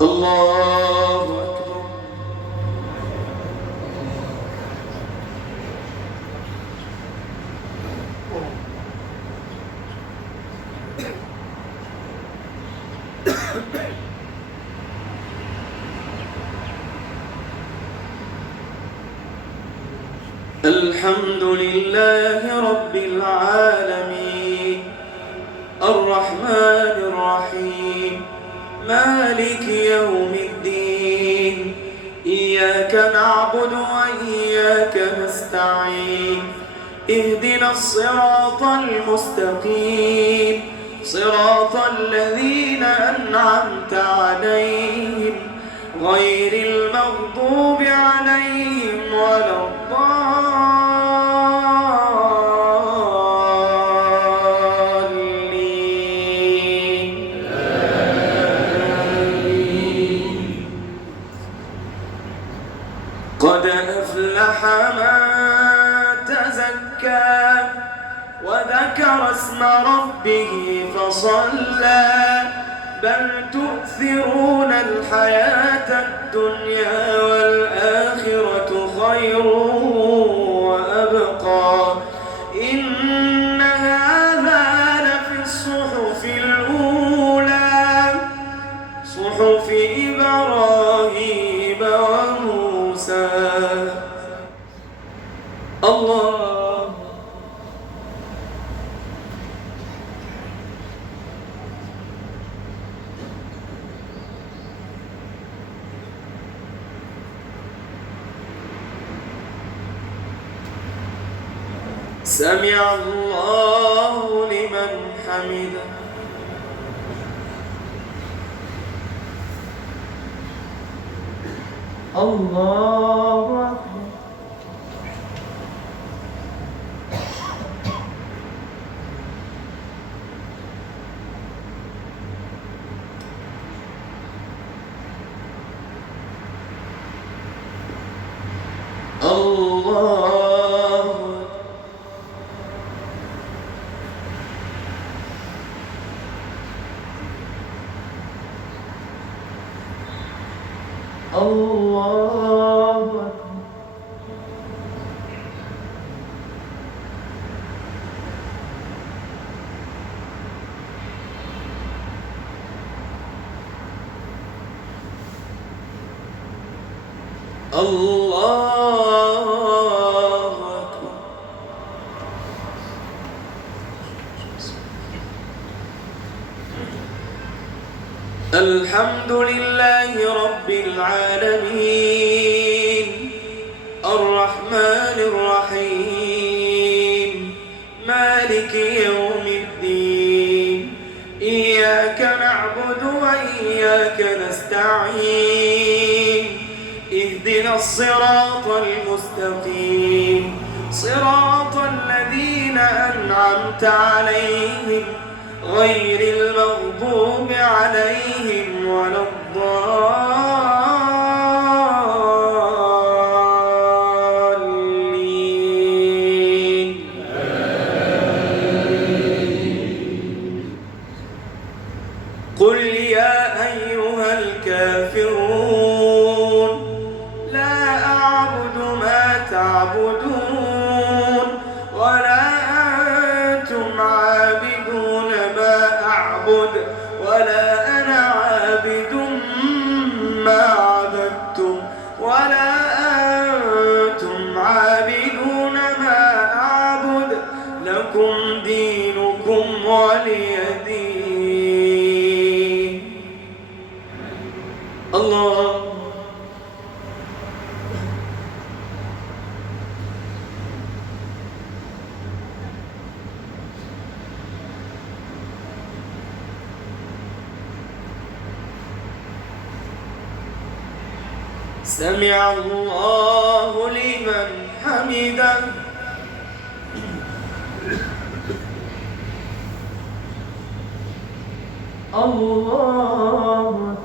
الله أكبر. الحمد لله رب العالمين الرحمن الرحيم مالك يوم الدين إياك نعبد وإياك نستعين اهدنا الصراط المستقيم صراط الذين أنعمت عليهم غير المغضوب عليهم ولا الضالين. قد أفلح من تزكى وذكر اسم ربه فصلى بل تؤثرون الحياة الدنيا والآخرة خير وأبقى إن هذا لفي الصحف الأولى صحف إبراهيم وموسى. الله سمع الله لمن حمده. الله أكبر. الله أكبر. الله أكبر. الحمد لله رب العالمين الرحمن الرحيم مالك يوم الدين إياك نعبد وإياك نستعين اهدنا الصراط المستقيم صراط الذين أنعمت عليهم غير المغضوب عليهم ولا الضالين. قل يا أيها الكافرون لا أعبد ما تعبدون ولا أنتم عابدون ما أعبد ولا أنا عابد ما عبدتم ولا أنتم عابدون ما أعبد لكم دينكم ولي دين. الله سمع الله لمن حمده. حمده. الله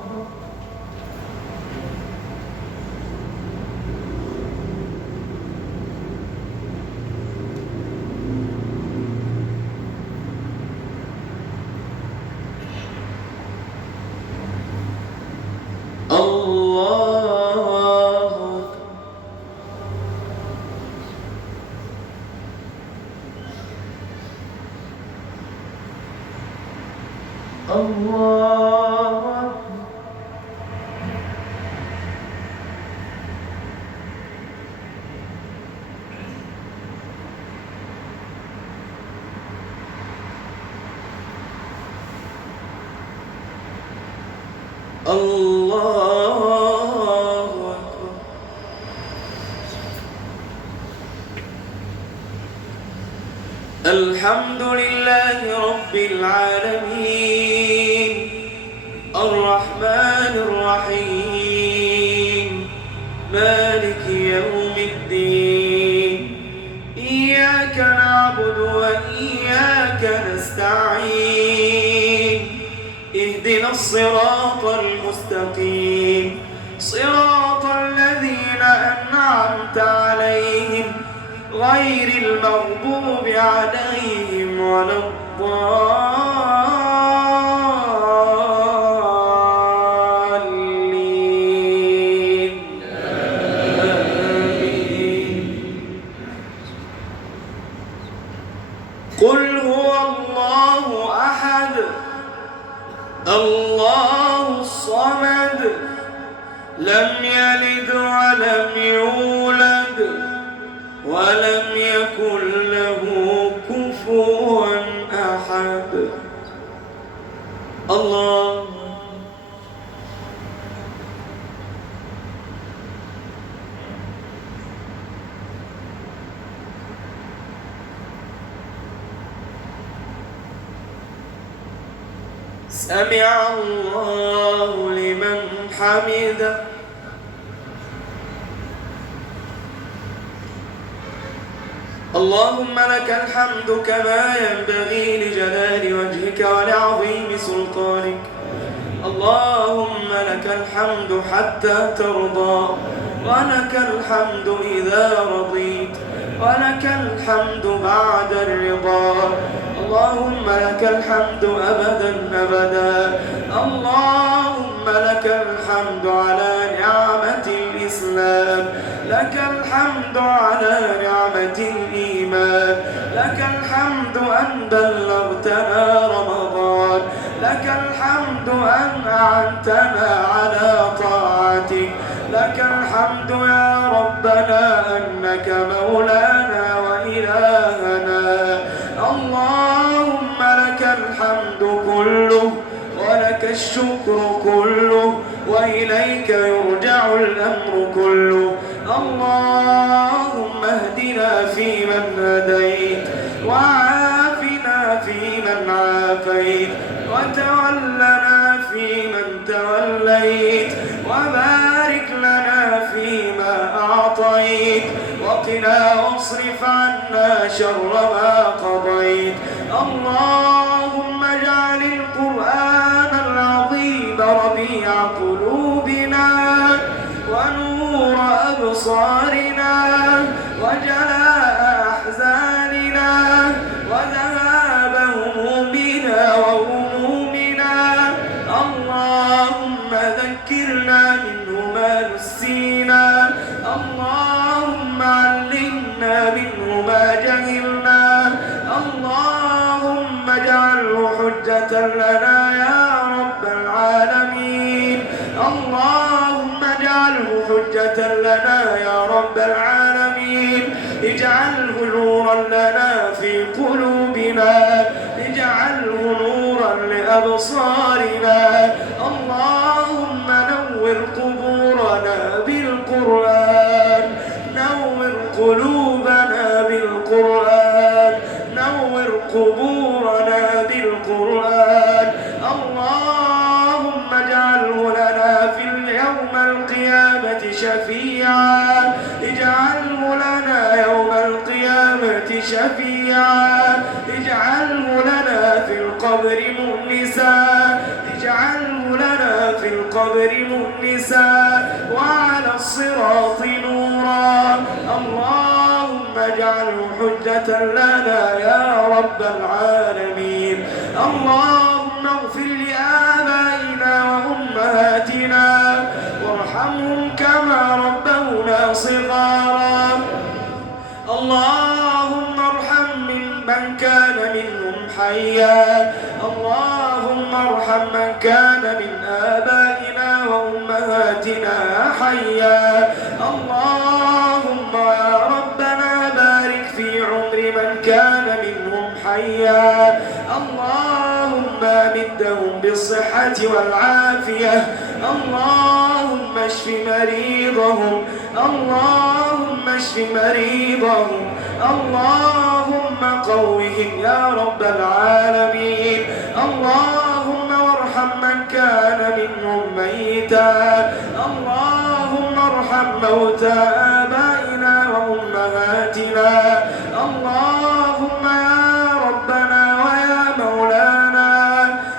الله أكبر. الحمد لله رب العالمين الرحمن الرحيم مالك يوم الدين إياك نعبد وإياك نستعين اهدنا الصراط المستقيم صراط الذين أنعمت عليهم غير المغضوب عليهم ولا الضالين آمين. قل هو الله أحد الله الصمد لم يلد ولم يولد ولم يكن له كفوا أحد. الله سمع الله لمن حمده. اللهم لك الحمد كما ينبغي لجلال وجهك ولعظيم سلطانك. اللهم لك الحمد حتى ترضى ولك الحمد إذا رضيت ولك الحمد بعد الرضا. اللهم لك الحمد أبدا أبدا. اللهم لك الحمد على نعمة الإسلام لك الحمد على نعمة الإيمان لك الحمد أن بلغتنا رمضان لك الحمد أن أعنتنا على طاعتك لك الحمد يا ربنا أنك مولانا وإلهنا. اللهم لك الحمد كله ولك الشكر كله وإليك يرجع الأمر كله. اللهم اهدنا فيمن هديت وعافنا فيمن عافيت وتولنا فيمن توليت وبارك لنا فيما أعطيت وقنا واصرف عنا شر ما قضيت. اللهم اجعل القرآن العظيم ربيع قلوبنا ونور أبصارنا وجلاء أحزاننا وذهاب همومنا وغمومنا. اللهم ذكرنا منه ما نسينا. اللهم علمنا منه ما جهلنا. اللهم اجعله حجة لنا يا رب العالمين. اللهم اجعله حجة لنا يا رب العالمين. اجعله نورا لنا في قلوبنا اجعله نورا لأبصارنا. اللهم نور قبورنا بالقرآن نور قلوبنا بالقرآن نور قبورنا بالقرآن. اللهم اجعله لنا في يوم القيامة شفيعا اجعله لنا يوم شفيعا، اجعله لنا في القبر مؤنسا، اجعله لنا في القبر مؤنسا، وعلى الصراط نورا. اللهم اجعله حجة لنا يا رب العالمين. اللهم اغفر لآبائنا وأمهاتنا وارحمهم كما ربونا صغارا. اللهم ارحم من كان منهم حيا. اللهم ارحم من كان من آبائنا وأمهاتنا حيا. اللهم يا ربنا بارك في عمر من كان منهم حيا. اللهم امدهم بالصحة والعافية. اللهم اشف مريضهم. اللهم اشف مريضهم. اللهم قوهم يا رب العالمين. اللهم وارحم من كان منهم ميتا. اللهم ارحم موتى آبائنا وأمهاتنا. اللهم يا ربنا ويا مولانا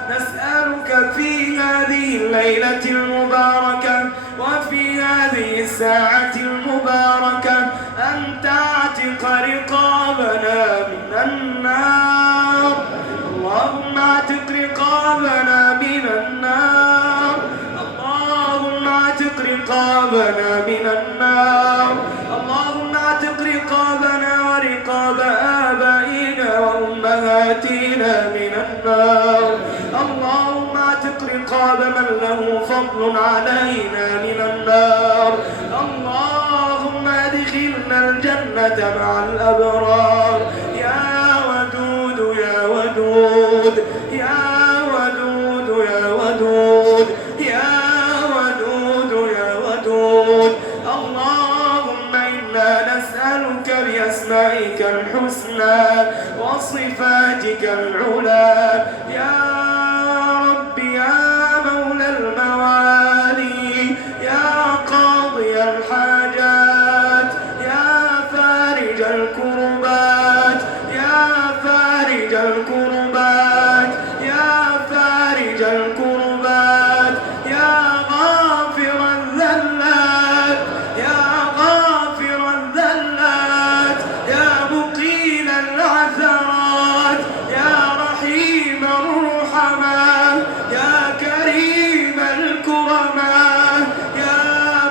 نسألك في هذه الليلة المباركة وفي هذه الساعة المباركة أن تعتق رقابنا من النار. اللهم اعتق رقابنا من النار. اللهم اعتق رقابنا من النار. اللهم اعتق رقابنا ورقاب آبائنا وأمهاتنا من النار. اللهم اعتق رقاب من له فضل علينا من النار. اللهم ادخلنا الجنة مع الأبرار يا ودود يا ودود يا ودود يا ودود يا ودود يا ودود. اللهم إنا نسألك بأسمائك الحسنى وصفاتك العلى يا رب يا مولى الموالي يا قاضي الحاجات يا فارج الكربات يا فارج الكربات يا فارج الكربات يا غافر الذلات يا غافر الذلات يا مقيل العثرات يا رحيم الرحماء يا كريم الكرماء يا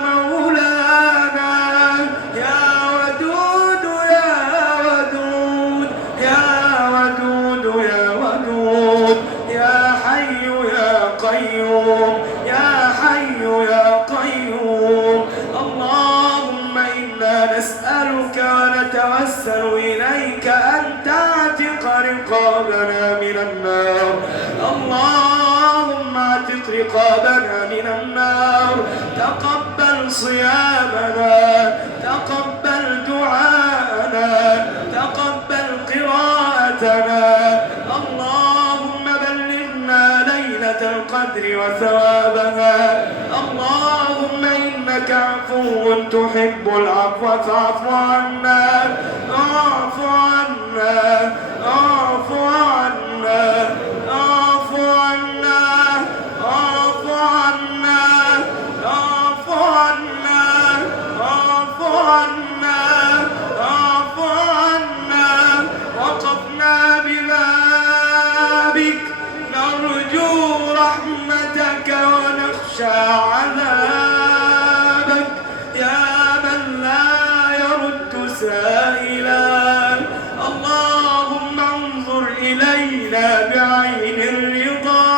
مولانا يا ودود يا ودود يا ودود يا ودود يا حي يا قيوم يا حي يا قيوم. اللهم إنا نسألك ونتوسل إليك أن تعتق رقابنا من النار. اللهم اعتق رقابنا من النار. تقبل صيامنا. تقبل دعاءنا. تقبل قراءتنا. اللهم بلغنا ليلة القدر وثوابها. اللهم إنك عفو تحب العفو فاعف عنا. اعف عنا. اعف عنا. اعف عنا. اعف عنا. اعف عنا. اعف عنا. اعف عنا. وقفنا ببابك نرجو رحمتك ونخشى عذابك يا من لا يرد سائلا. اللهم انظر إلينا بعين الرضا.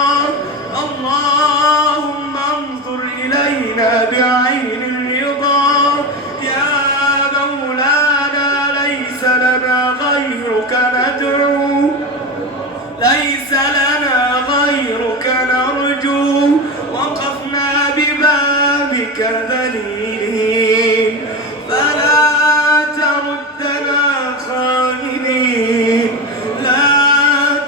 اللهم انظر إلينا بعين الرضا يا مولانا. ليس لنا غيرك ندعو. ليس لنا غيرك نرجو. وقفنا ببابك ذليلين فلا تردنا خائبين. لا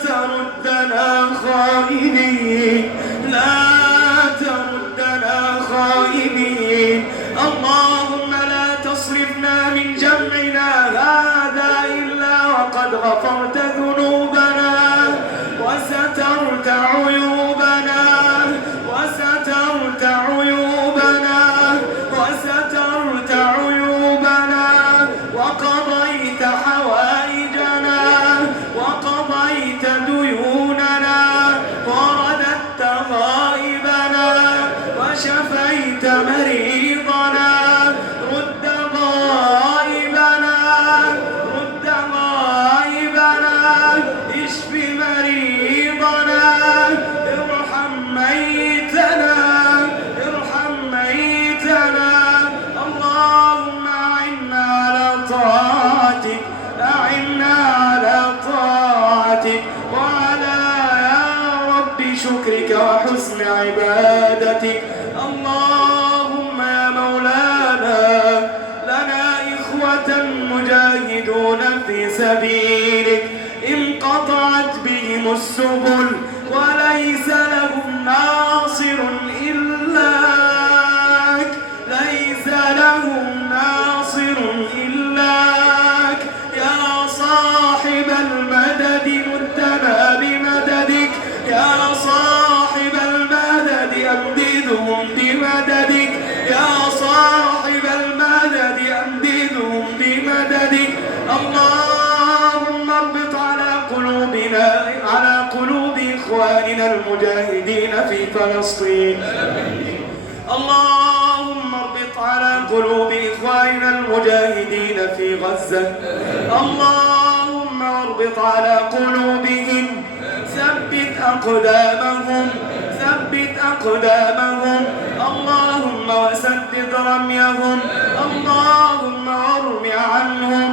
تردنا خائبين. لا تردنا خائبين. اللهم لا تصرفنا من جمعنا هذا إلا غفرت ذنوبنا وسترت عيوبنا وسترت عيوبنا وسترت عيوبنا وقضيت حوائجنا وقضيت ديوننا ورددت غائبنا وشفيت مريضنا رد غائبنا رد غائبنا اشف مريضنا ارحم ميتنا ارحم ميتنا اللهم أعنا على طاعتك أعنا على طاعتك وعلى يا رب شكرك وحسن عبادتك اللهم يا مولانا لنا إخوة مجاهدون في سبيلك انقطعت بهم السبل وليس لهم ناصر إلاك ليس لهم ناصر إلاك يا صاحب المدد مدنا بمددك يا صاحب المدد أمددهم بمددك يا صاحب المدد أمددهم بمددك اللهم اربط على قلوبنا على قلوب إخواننا المجاهدين في فلسطين اللهم اربط على قلوب إخواننا المجاهدين في غزة اللهم اربط على قلوبهم ثبت أقدامهم ثبت أقدامهم اللهم وسدد رميهم اللهم وارم عنهم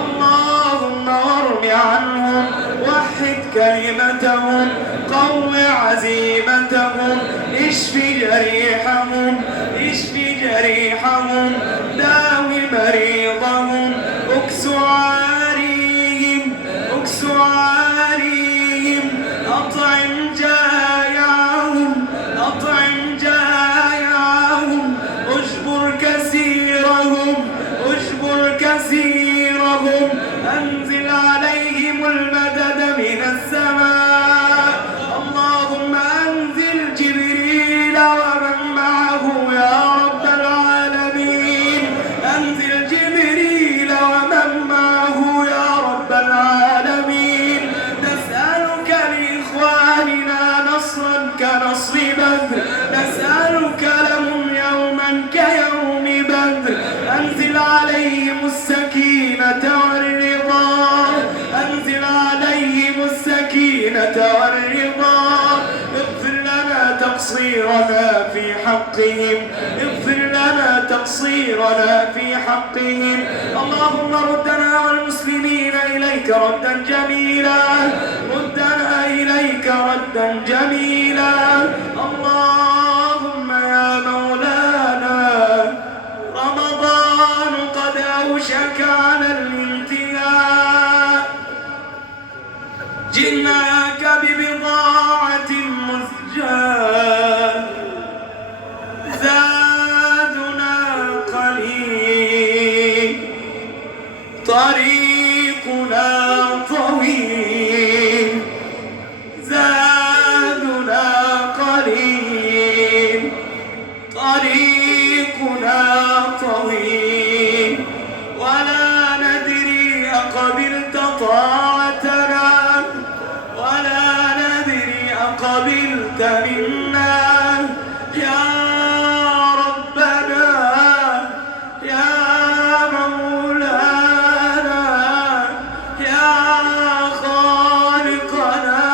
اللهم وارم عنهم وحد كلمتهم قو عزيمتهم اشف جريحهم اشف جريحهم داوي مريضهم اكس عاريهم اكس عاريهم أطعم جائعهم أطعم جائعهم اجبر كثيرهم اجبر كثيرهم أنزل عليهم المدد من السماء اللهم أنزل جبريل ومن معه يا رب العالمين أنزل جبريل ومن معه يا رب العالمين نسألك لإخواننا نصرا كنصر بدر نسألك لهم يوما كيوم بدر أنزل عليهم السكينة والرضا أنزل عليهم السكينة والرضا اغفر لنا تقصيرنا في حقهم اغفر لنا تقصيرنا في حقهم اللهم ردنا والمسلمين إليك ردا جميلا ردنا إليك ردا جميلا اللهم يا مولانا رمضان قد أوشك على الانتهاء جئناك ببضاعة مزجاة زادنا قليل طريقنا طويل زادنا قليل طريقنا طويل ولا ندري أقبلت طاعتنا ولا ندري أقبلت منا يا ربنا يا مولانا يا خالقنا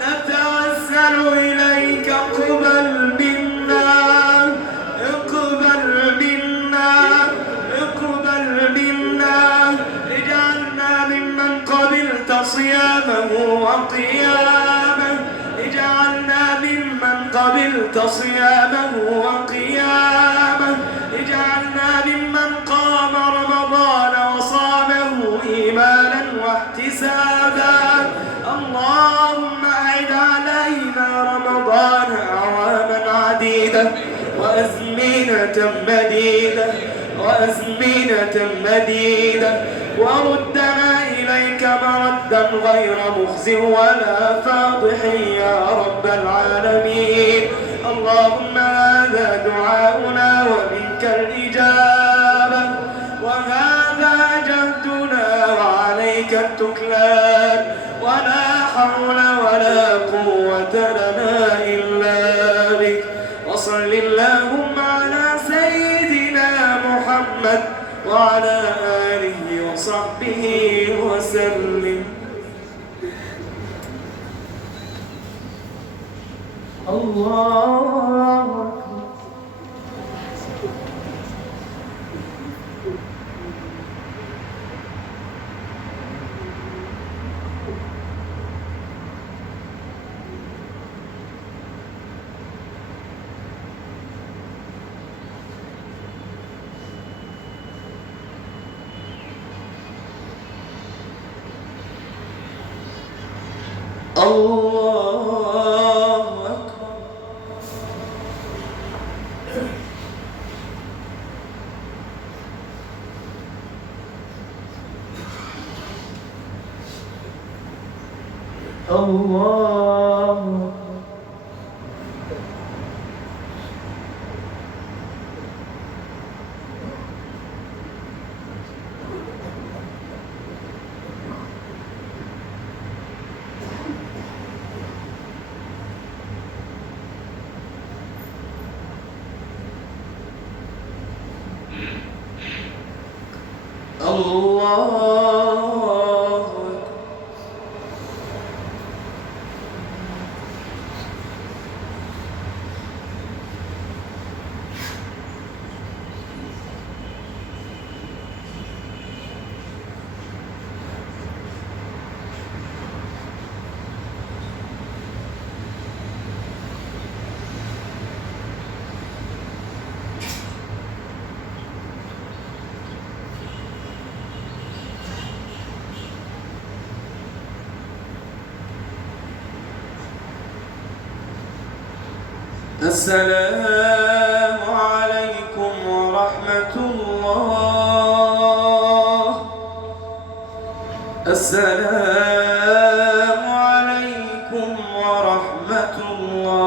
نتوسل إليك اقبل منا اقبل منا اقبل منا اجعلنا ممن قبلت صيامه وقيامه اجعلنا ممن قبلت صيامه وقيامه اجعلنا ممن قام رمضان وصامه إيمانا واحتسابا اللهم أعد علينا رمضان أعواما عديدة وأزمنة مديدة وأزمنة مديدة وردنا إليك ردا غير مخزٍ ولا فاضح يا رب العالمين. اللهم هذا دعاؤنا ومنك الإجابة، وهذا جهدنا وعليك التكلان، ولا حول ولا قوة لنا إلا بك. وصل اللهم على سيدنا محمد وعلى آله وصحبه وسلم. الله الله السلام عليكم ورحمة الله. السلام عليكم ورحمة الله.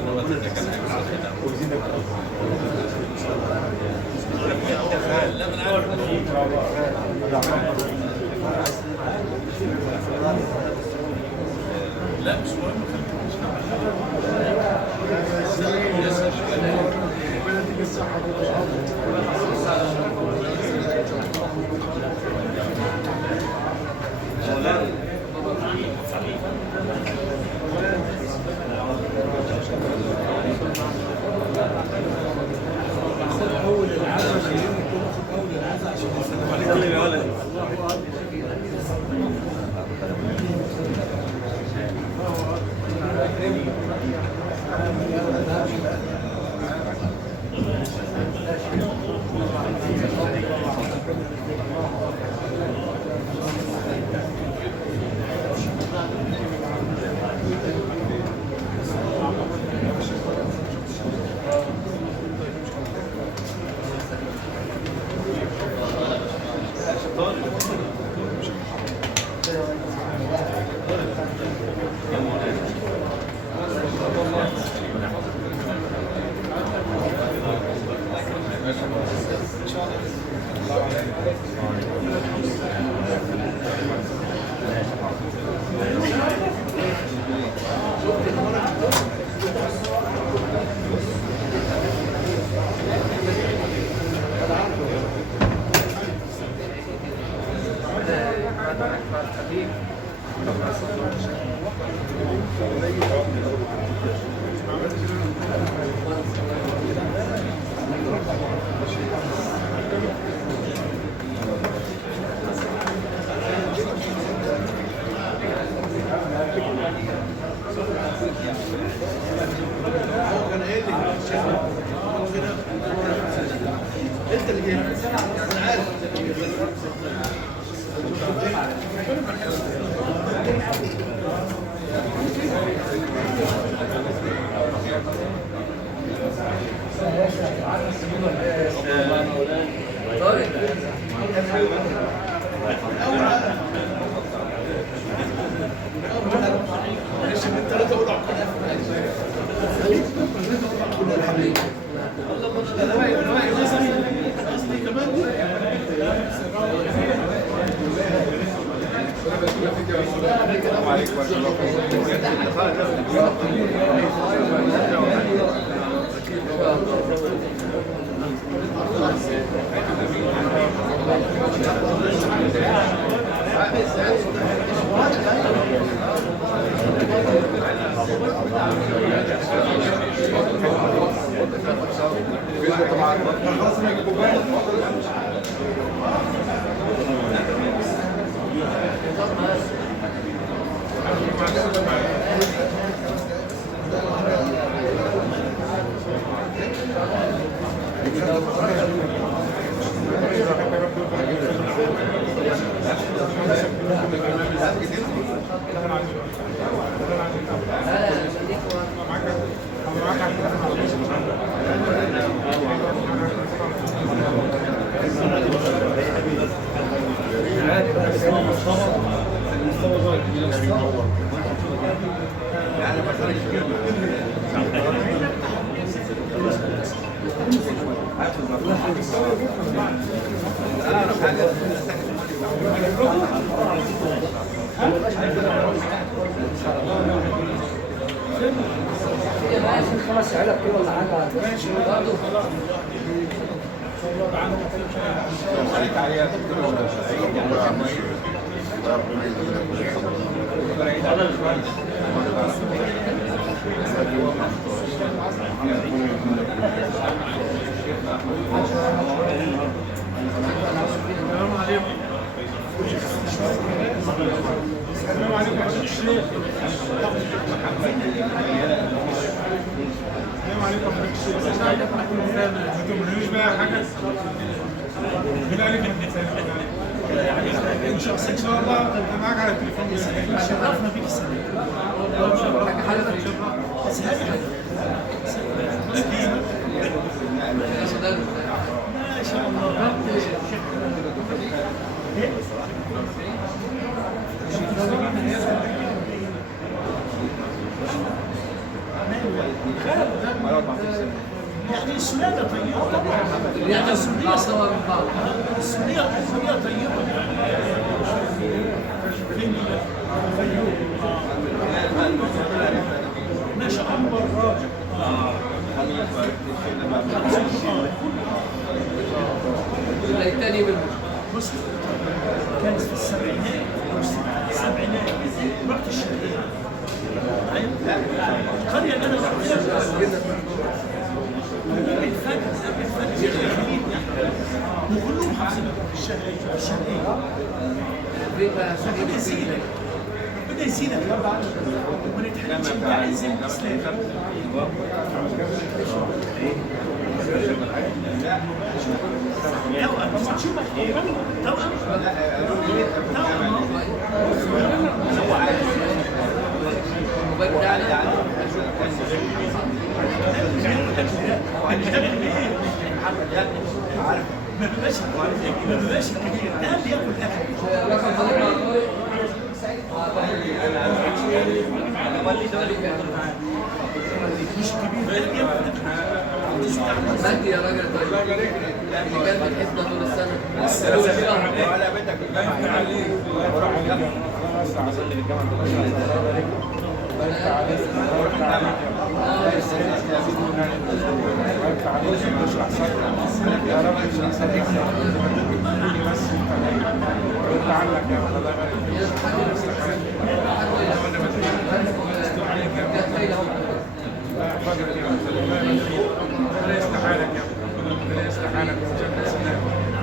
مولانا جزاك الله عنا كل خير. لا مش مهم. خمس علب كده ولا حاجه ماشي برضه خليك عليها السلام عليكم. السلام عليكم يا الشيخ. السلام عليكم يا الشيخ. انتم ملوش بقى حاجه؟ بالله عليك ان شاء الله انا معاك على التليفون بس شرفنا بيك السلام. ما شاء الله. يعني السنة طيبة طبعا. يعني السنية سوا من بعض. السنية طيبة. فين دي؟ الفيوم. ما شاء الله الراجل. الثاني منه بص كانت في السبعينات رحت الشرقية. القرية اللي انا رحت فيها وكلهم حافظين الشرقية. ربنا يزيدك. ربنا ربنا يزيدك يا رب وما نتحرمش من عز الاسلام. توأم بس تشوفك توأم ما بيبقاش كبير، ده اللي ياكل اكل. مش كبير، ده اللي ياكل اكل. مجدي يا راجل طيب اللي كان بتحبنا طول السنه اول شهر ولا بيتك في الجامعه بروح عليك اصلي في الجامعه يا رب اشرح صدرك بس رد عنك يا رب الله يبارك فيك. ربنا يصلح حالك يا رب، ربنا يصلح حالك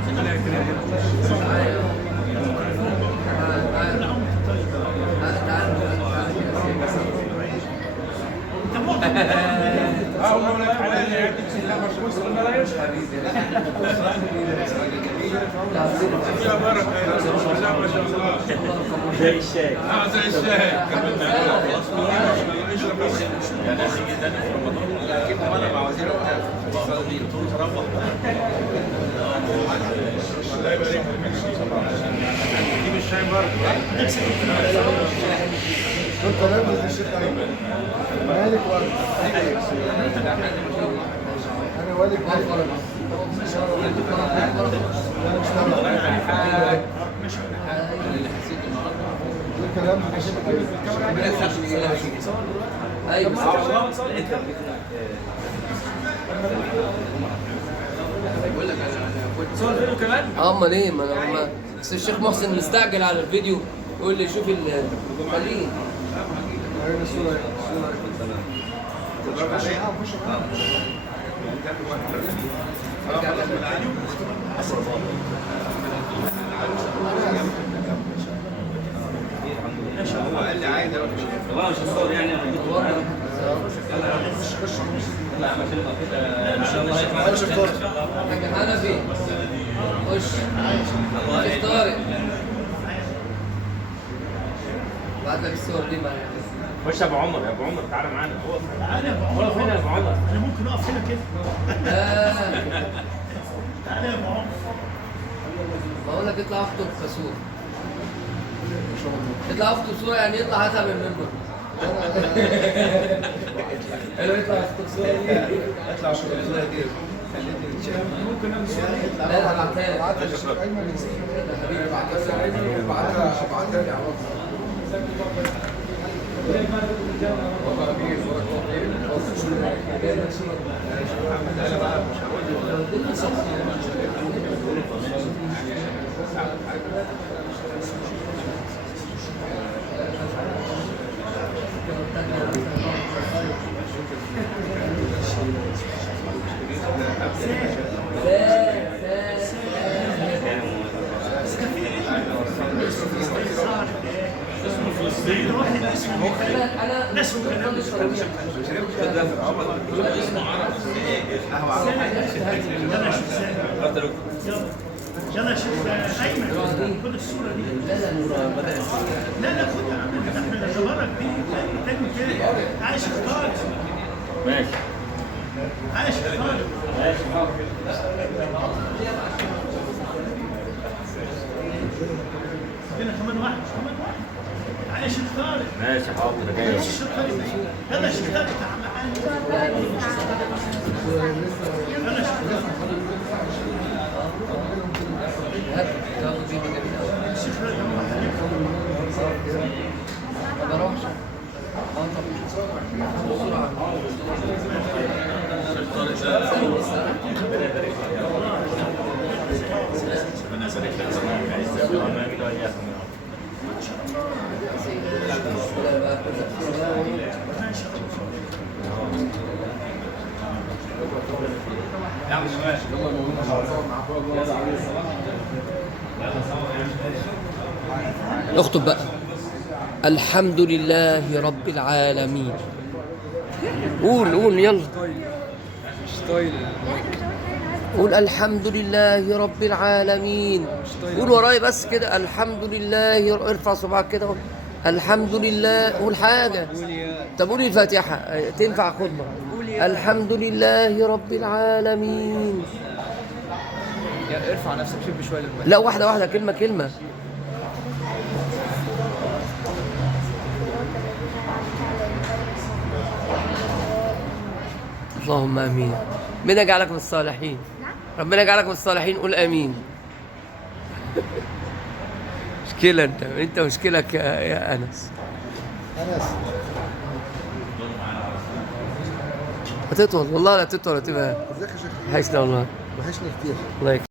ربنا يكرمك. والله لا عليا لا مشغول ولا لا يشهد يا بركه يا رب ما شاء الله زي الشاي زي الشاي نشرب بس يعني اخي جدا في رمضان اكيد مره مع وزير الاقتصاد تربح الله يبارك فيك نجيب الشاي برضه كنت لابس الشيخ ايمن مالك ورد انا والد مالك الكلام الشيخ ايوه بقول لك صور فيديو كمان؟ امال ايه؟ ما انا بس الشيخ محسن مستعجل على الفيديو يقول لي شوف خليه هاي الصورة هو قال لي عايز اروح والله مش الصور يعني انا جيت ورا ما شاء الله حاجة حنفي خش شيخ طارق بعت لك الصور دي معايا خش يا ابو عمر يا ابو عمر تعالى معانا هو تعالى يا ابو عمر، فين يا ابو عمر؟ انا ممكن اقف هنا كده. تعالى يا ابو عمر. بقول لك اطلع اخطب كسور اطلع اخطب صورة يعني يطلع هاتها من المنبر حلو يطلع اخطب صورة اطلع شوف الصوره دي ممكن انا صورة لا انا بعتها لك الشيخ ايمن حبيبي بعتها لي على انا ناس يلا يا شيخ ايمن خد الصوره دي. لا لا خد يا عم، احنا نتبرك دي تاني عايش اختار. ماشي عايش اختار. ماشي هنا كمان واحد عايش اختار. ماشي حاضر جاي يلا يا شيخ طارق تعال معانا. يلا يا شيخ طارق. يلا بينا جميل قوي الشيخ طارق ما بروحش طبعا اخطب بقى الحمد لله رب العالمين. قول يلا. قول الحمد لله رب العالمين. قول وراي بس كده الحمد لله. ارفع صباعك كده. الحمد لله. قول حاجة. طب قول الفاتحة تنفع خطبة. الحمد لله رب العالمين. ارفع نفسك شوف شويه للماء. لا واحدة كلمة. اللهم امين. ربنا يجعلك من الصالحين. ربنا يجعلك من الصالحين. قول امين. مشكلة انت مشكلك يا انس. هتطول والله. لا تطول هتبقى ازيك يا شيخ؟ وحشنا والله. وحشني كتير. الله يكرمك.